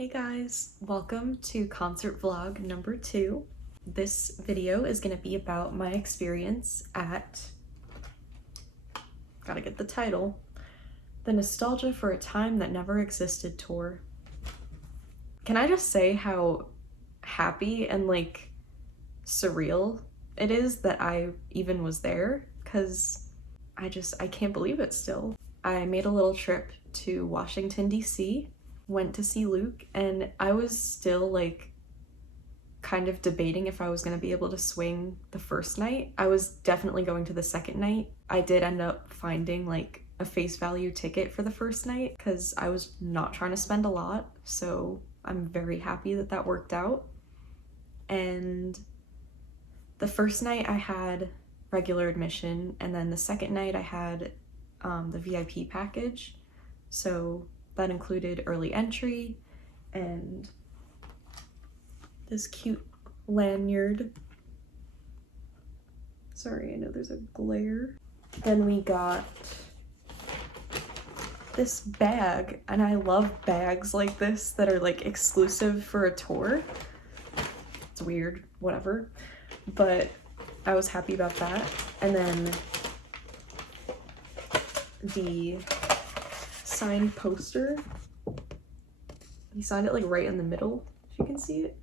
Hey guys, welcome to concert vlog number 2. This video is going to be about my experience at, gotta get the title, the Nostalgia for a Time That Never Existed tour. Can I just say how happy and like surreal it is that I even was there? Because I can't believe it still. I made a little trip to Washington, D.C., went to see Luke, and I was still like kind of debating if I was going to be able to swing the first night. I was definitely going to the second night. I did end up finding like a face value ticket for the first night because I was not trying to spend a lot, so I'm very happy that that worked out. And the first night I had regular admission, and then the second night I had the VIP package. So that included early entry and this cute lanyard. Sorry, I know there's a glare. Then we got this bag, and I love bags like this that are like exclusive for a tour. It's weird, whatever, but I was happy about that. And then the signed poster, he signed it like right in the middle, if you can see it.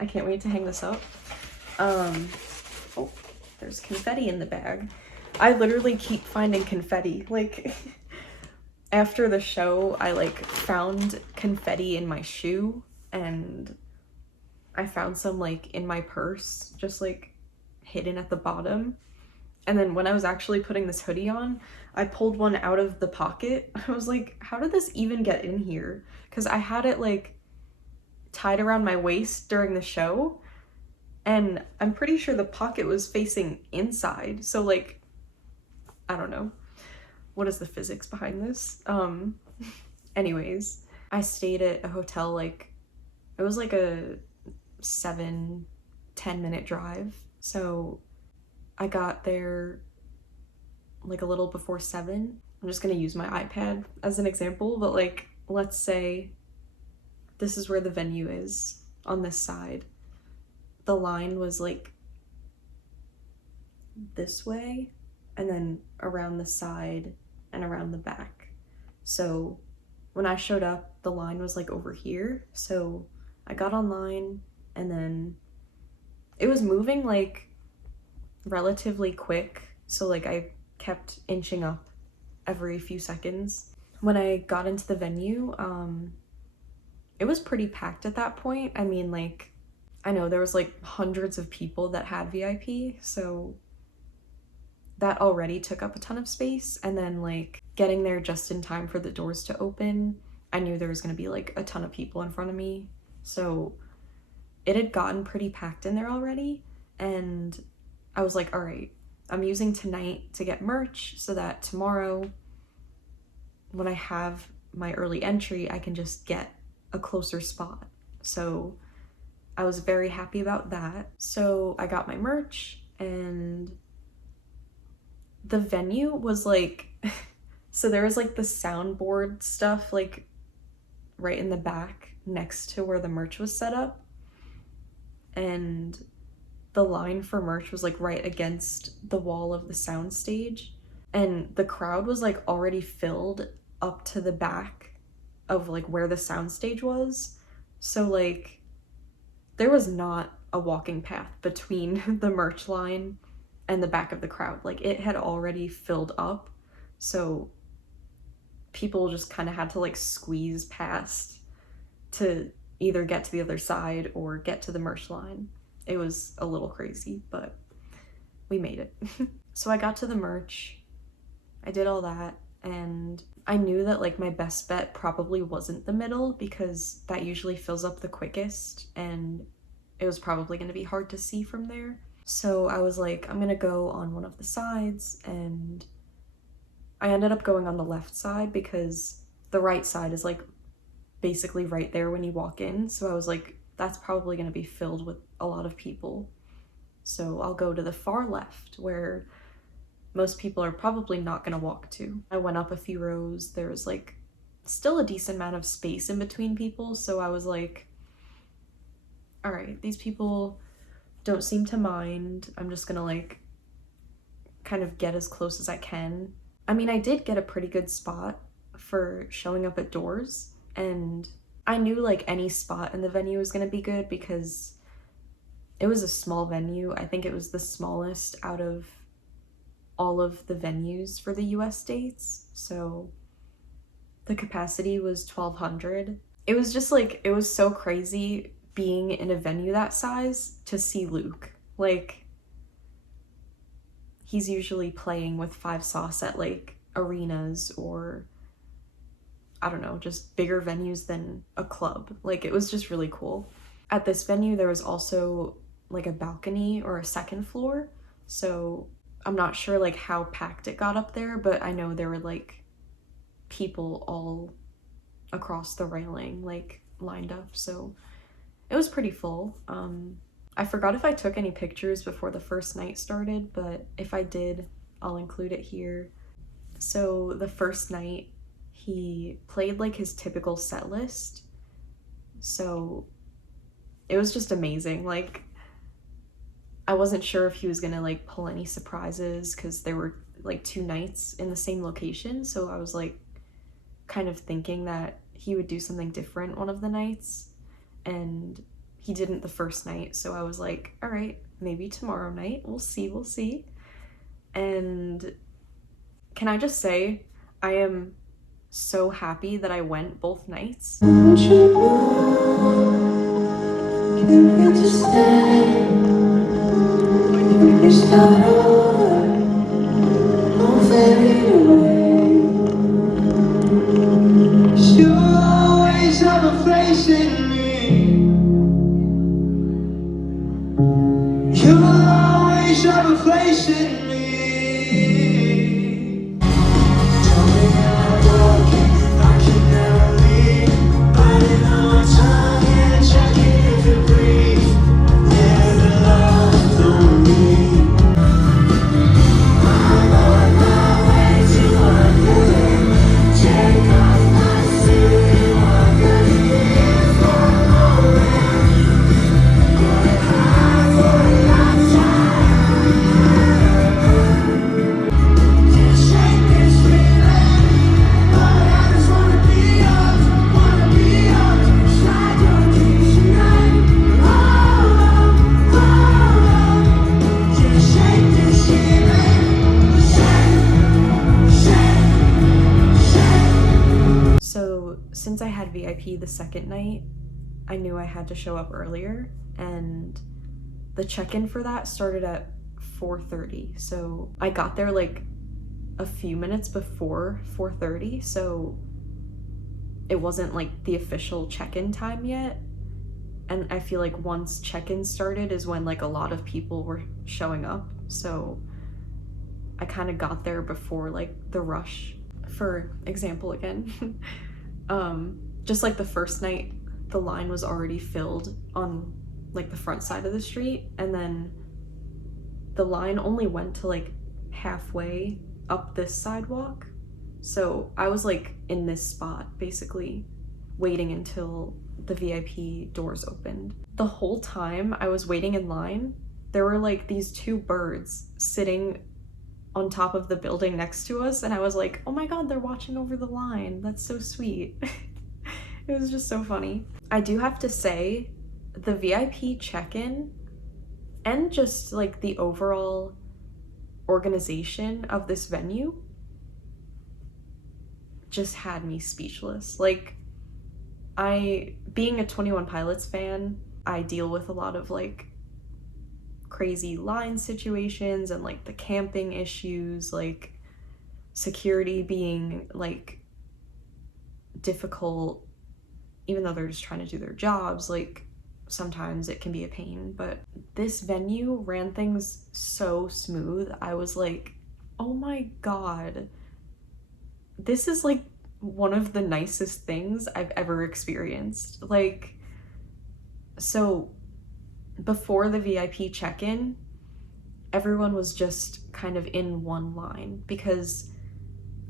I can't wait to hang this up. Oh, there's confetti in the bag. I literally keep finding confetti. Like, after the show, I like found confetti in my shoe, and I found some like in my purse, just like hidden at the bottom. And then when I was actually putting this hoodie on, I pulled one out of the pocket. I was like, how did this even get in here? Because I had it like tied around my waist during the show, and I'm pretty sure the pocket was facing inside. So like, I don't know. What is the physics behind this? Anyways, I stayed at a hotel, like, it was like a 7-10 minute drive. So I got there like a little before 7. I'm just gonna use my iPad as an example, but like, let's say this is where the venue is on this side. The line was like this way, and then around the side and around the back. So when I showed up, the line was like over here. So I got online, and then it was moving like relatively quick. So like I kept inching up every few seconds. When I got into the venue, it was pretty packed at that point. I mean, like, I know there was like hundreds of people that had VIP, so that already took up a ton of space. And then like getting there just in time for the doors to open, I knew there was gonna be like a ton of people in front of me. So it had gotten pretty packed in there already. And I was like, all right, I'm using tonight to get merch so that tomorrow when I have my early entry, I can just get a closer spot. So I was very happy about that. So I got my merch, and the venue was like, so there was like the soundboard stuff like right in the back next to where the merch was set up. And the line for merch was like right against the wall of the sound stage. And the crowd was like already filled up to the back of like where the sound stage was. So like there was not a walking path between the merch line and the back of the crowd. Like it had already filled up. So people just kind of had to like squeeze past to either get to the other side or get to the merch line. It was a little crazy, but we made it. So I got to the merch, I did all that, and I knew that like my best bet probably wasn't the middle because that usually fills up the quickest, and it was probably going to be hard to see from there. So I was like, I'm gonna go on one of the sides, and I ended up going on the left side because the right side is like basically right there when you walk in. So I was like, that's probably going to be filled with a lot of people. So I'll go to the far left where most people are probably not going to walk to. I went up a few rows. There was like still a decent amount of space in between people, so I was like, all right, these people don't seem to mind. I'm just gonna like kind of get as close as I can. I mean, I did get a pretty good spot for showing up at doors, and I knew like any spot in the venue was gonna be good because it was a small venue. I think it was the smallest out of all of the venues for the US states. So the capacity was 1,200. It was just like, it was so crazy being in a venue that size to see Luke. Like, he's usually playing with Five Sauce at like arenas or I don't know, just bigger venues than a club. Like, it was just really cool. At this venue, there was also like a balcony or a second floor. So I'm not sure like how packed it got up there, but I know there were like people all across the railing, like lined up. So it was pretty full. I forgot if I took any pictures before the first night started, but if I did, I'll include it here. So the first night, he played like his typical set list. So it was just amazing. Like, I wasn't sure if he was gonna like pull any surprises because there were like 2 nights in the same location. So I was like kind of thinking that he would do something different one of the nights, and he didn't the first night. So I was like, all right, maybe tomorrow night, we'll see. And can I just say, I am so happy that I went both nights. Don't you know, can't wait to stay. We start over, won't fade away. 'Cause you always have a place in me. You will always have a place in me. Tell me I'm walking, I can never leave. Biting on my tongue and checking if you breathe. Yeah, the love on me. I'm on my way to London. Take off my suit and walk the hills for a moment. Going high for a lifetime. Can't shake this feeling, but I just wanna be yours. Slide your keys tonight. Oh, oh, oh. Can't shake this feeling. Shake. So since I had VIP the second night, I knew I had to show up earlier, and the check-in for that started at 4:30. So I got there like a few minutes before 4:30, so it wasn't like the official check-in time yet. And I feel like once check-in started is when like a lot of people were showing up. So I kind of got there before like the rush. For example, again, just like the first night, the line was already filled on like the front side of the street, and then the line only went to like halfway up this sidewalk. So I was like in this spot basically waiting until the VIP doors opened. The whole time I was waiting in line, there were like these 2 birds sitting on top of the building next to us, and I was like, oh my god, they're watching over the line. That's so sweet. It was just so funny. I do have to say, the VIP check-in and just like the overall organization of this venue just had me speechless. Like, being a 21 Pilots fan, I deal with a lot of like crazy line situations and like the camping issues, like security being like difficult, even though they're just trying to do their jobs. Like, sometimes it can be a pain, but this venue ran things so smooth. I was like, oh my god, this is like one of the nicest things I've ever experienced. Like, so before the VIP check-in, everyone was just kind of in one line because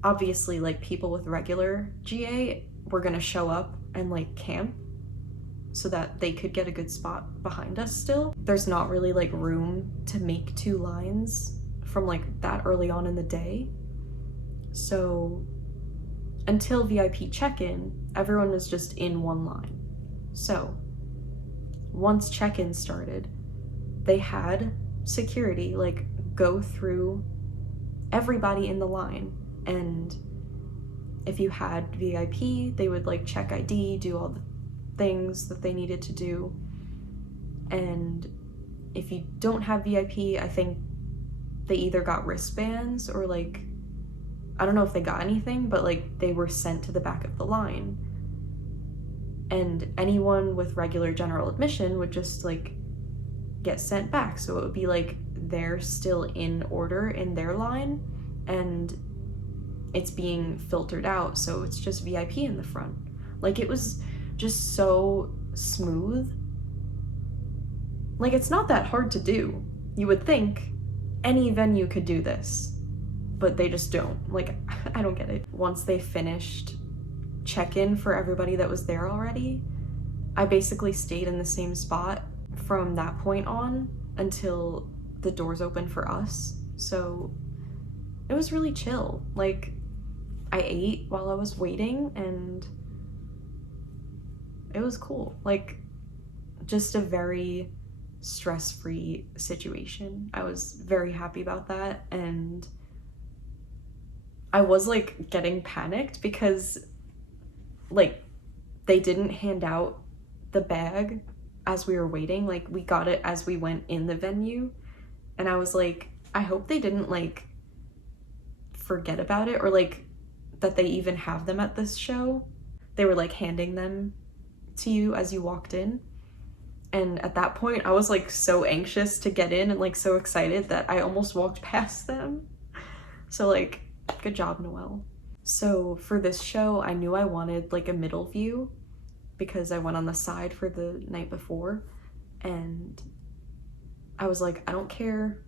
obviously like people with regular GA were gonna show up and like camp so that they could get a good spot behind us still. There's not really like room to make two lines from like that early on in the day. So until VIP check-in, everyone was just in one line. So once check-in started, they had security like go through everybody in the line, and if you had VIP, they would like check ID, do all the things that they needed to do. And if you don't have VIP, I think they either got wristbands or like, I don't know if they got anything, but like they were sent to the back of the line. And anyone with regular general admission would just like get sent back. So it would be like they're still in order in their line and it's being filtered out. So it's just VIP in the front. Like it was just so smooth. Like it's not that hard to do. You would think any venue could do this, but they just don't. Like, I don't get it. Once they finished check-in for everybody that was there already, I basically stayed in the same spot from that point on until the doors opened for us. So it was really chill. Like, I ate while I was waiting and it was cool. Like, just a very stress-free situation. I was very happy about that, and I was like getting panicked because like they didn't hand out the bag as we were waiting. Like we got it as we went in the venue, and I was like, I hope they didn't like forget about it or like that they even have them at this show. They were like handing them to you as you walked in. And at that point, I was like so anxious to get in and like so excited that I almost walked past them. So like, good job, Noelle. So for this show, I knew I wanted like a middle view because I went on the side for the night before, and I was like, I don't care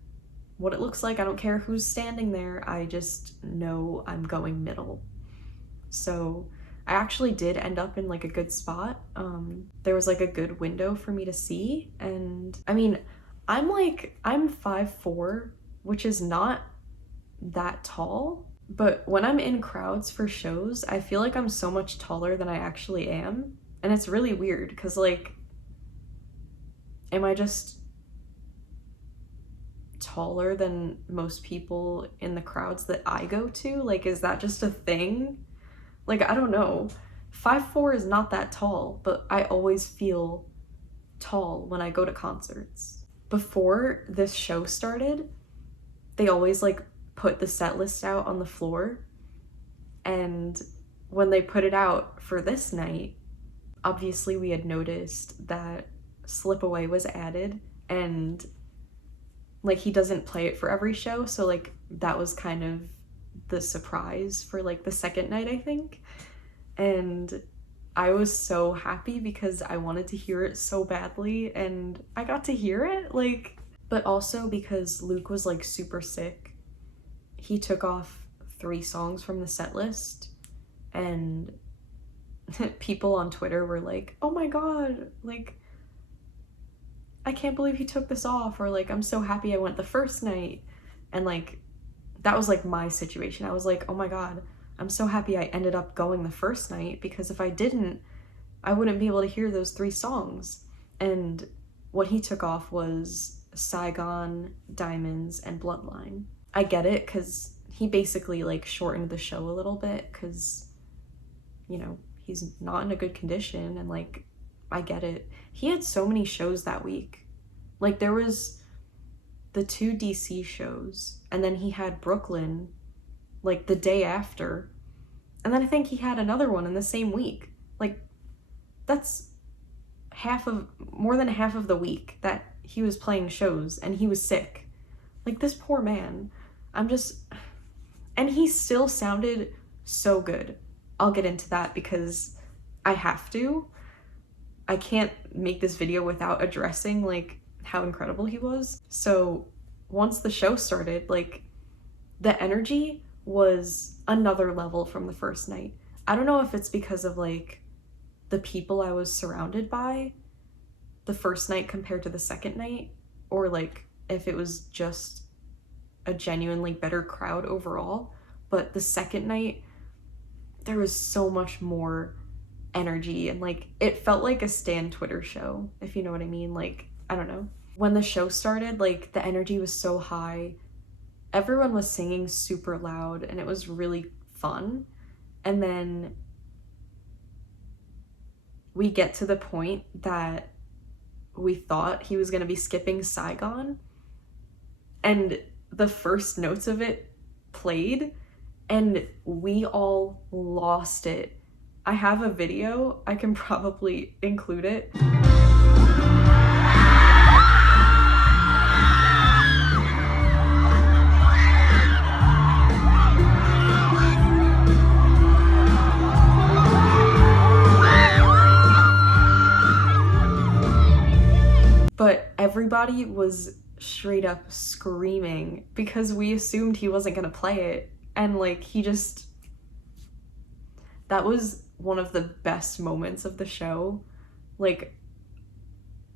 what it looks like. I don't care who's standing there. I just know I'm going middle. So I actually did end up in like a good spot. There was like a good window for me to see. And I mean, I'm 5'4", which is not that tall. But when I'm in crowds for shows, I feel like I'm so much taller than I actually am. And it's really weird because like, am I just taller than most people in the crowds that I go to? Like, is that just a thing? Like, I don't know. 5'4" is not that tall, but I always feel tall when I go to concerts. Before this show started, they always like put the set list out on the floor. And when they put it out for this night, obviously we had noticed that Slip Away was added, and like he doesn't play it for every show. So like that was kind of the surprise for like the second night, I think. And I was so happy because I wanted to hear it so badly, and I got to hear it. Like, but also because Luke was like super sick, he took off 3 songs from the set list, and people on Twitter were like, oh my god, like I can't believe he took this off, or like I'm so happy I went the first night. And like that was like my situation. I was like, oh my god, I'm so happy I ended up going the first night, because if I didn't, I wouldn't be able to hear those 3 songs. And what he took off was Saigon, Diamonds, and Bloodline. I get it, because he basically like shortened the show a little bit because, you know, he's not in a good condition, and like I get it. He had so many shows that week. Like there was the 2 DC shows, and then he had Brooklyn like the day after, and then I think he had another one in the same week. Like that's more than half of the week that he was playing shows, and he was sick. Like this poor man. And he still sounded so good. I'll get into that because I have to. I can't make this video without addressing like how incredible he was. So once the show started, like the energy was another level from the first night. I don't know if it's because of like the people I was surrounded by the first night compared to the second night, or like if it was just a genuinely better crowd overall. But the second night, there was so much more energy, and like it felt like a Stan Twitter show, if you know what I mean. Like, I don't know. When the show started, like the energy was so high. Everyone was singing super loud and it was really fun. And then we get to the point that we thought he was going to be skipping Saigon, and the first notes of it played and we all lost it. I have a video, I can probably include it. But everybody was straight up screaming because we assumed he wasn't gonna play it. And like, that was one of the best moments of the show. Like,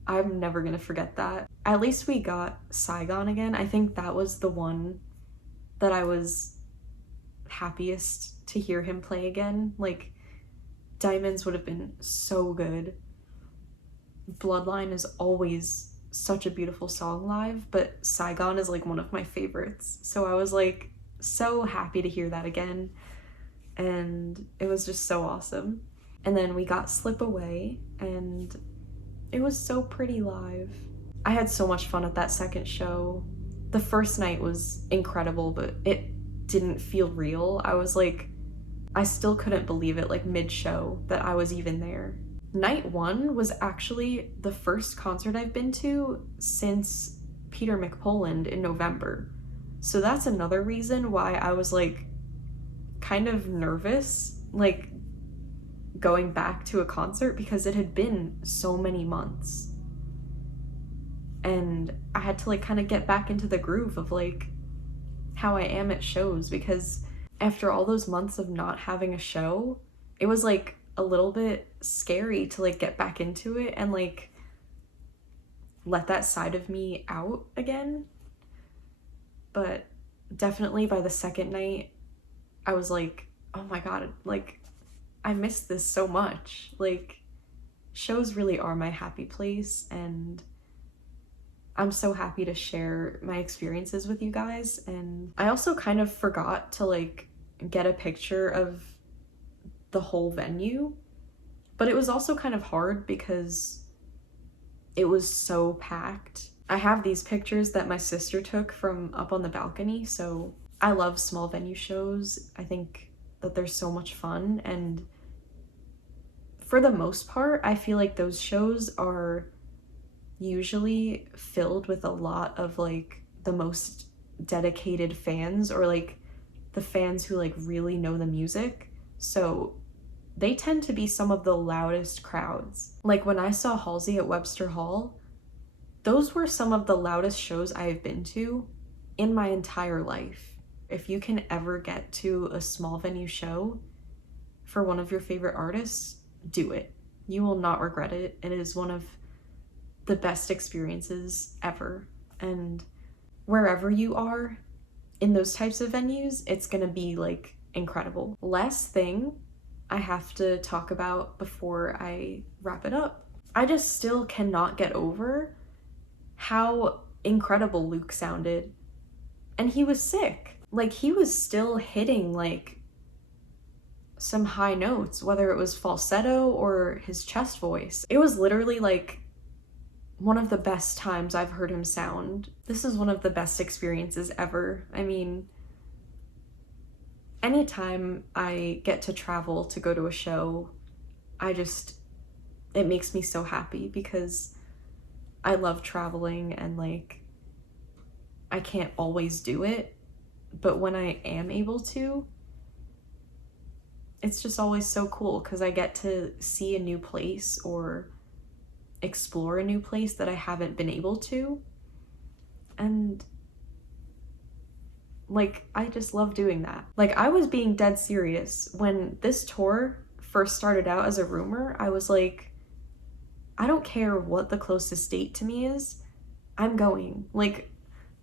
I'm never gonna forget that. At least we got Saigon again. I think that was the one that I was happiest to hear him play again. Like, Diamonds would have been so good. Bloodline is always such a beautiful song live, but Saigon is like one of my favorites. So I was like so happy to hear that again, and it was just so awesome. And then we got Slip Away, and it was so pretty live. I had so much fun at that second show. The first night was incredible, but it didn't feel real. I was like, I still couldn't believe it, like mid-show, that I was even there. Night one was actually the first concert I've been to since Peter McPoland in November. So that's another reason why I was like kind of nervous, like going back to a concert, because it had been so many months. And I had to like kind of get back into the groove of like how I am at shows, because after all those months of not having a show, it was like a little bit scary to like get back into it and like let that side of me out again. But definitely by the second night, I was like, oh my god, like I miss this so much. Like, shows really are my happy place, and I'm so happy to share my experiences with you guys. And I also kind of forgot to like get a picture of the whole venue, but it was also kind of hard because it was so packed. I have these pictures that my sister took from up on the balcony, so I love small venue shows. I think that they're so much fun, and for the most part, I feel like those shows are usually filled with a lot of like the most dedicated fans, or like the fans who like really know the music. So they tend to be some of the loudest crowds. Like when I saw Halsey at Webster Hall, those were some of the loudest shows I have been to in my entire life. If you can ever get to a small venue show for one of your favorite artists, do it. You will not regret it. It is one of the best experiences ever. And wherever you are in those types of venues, it's gonna be like incredible. Last thing I have to talk about before I wrap it up. I just still cannot get over how incredible Luke sounded. And he was sick. Like, he was still hitting like some high notes, whether it was falsetto or his chest voice. It was literally like one of the best times I've heard him sound. This is one of the best experiences ever. I mean, anytime I get to travel to go to a show, it makes me so happy, because I love traveling and like I can't always do it, but when I am able to, it's just always so cool because I get to see a new place or explore a new place that I haven't been able to. And Like, I just love doing that. Like, I was being dead serious. When this tour first started out as a rumor, I was like, I don't care what the closest date to me is, I'm going. Like,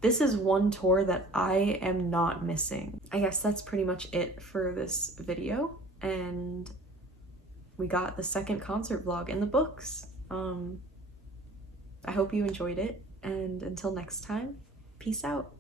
this is one tour that I am not missing. I guess that's pretty much it for this video, and we got the second concert vlog in the books. I hope you enjoyed it, and until next time, peace out.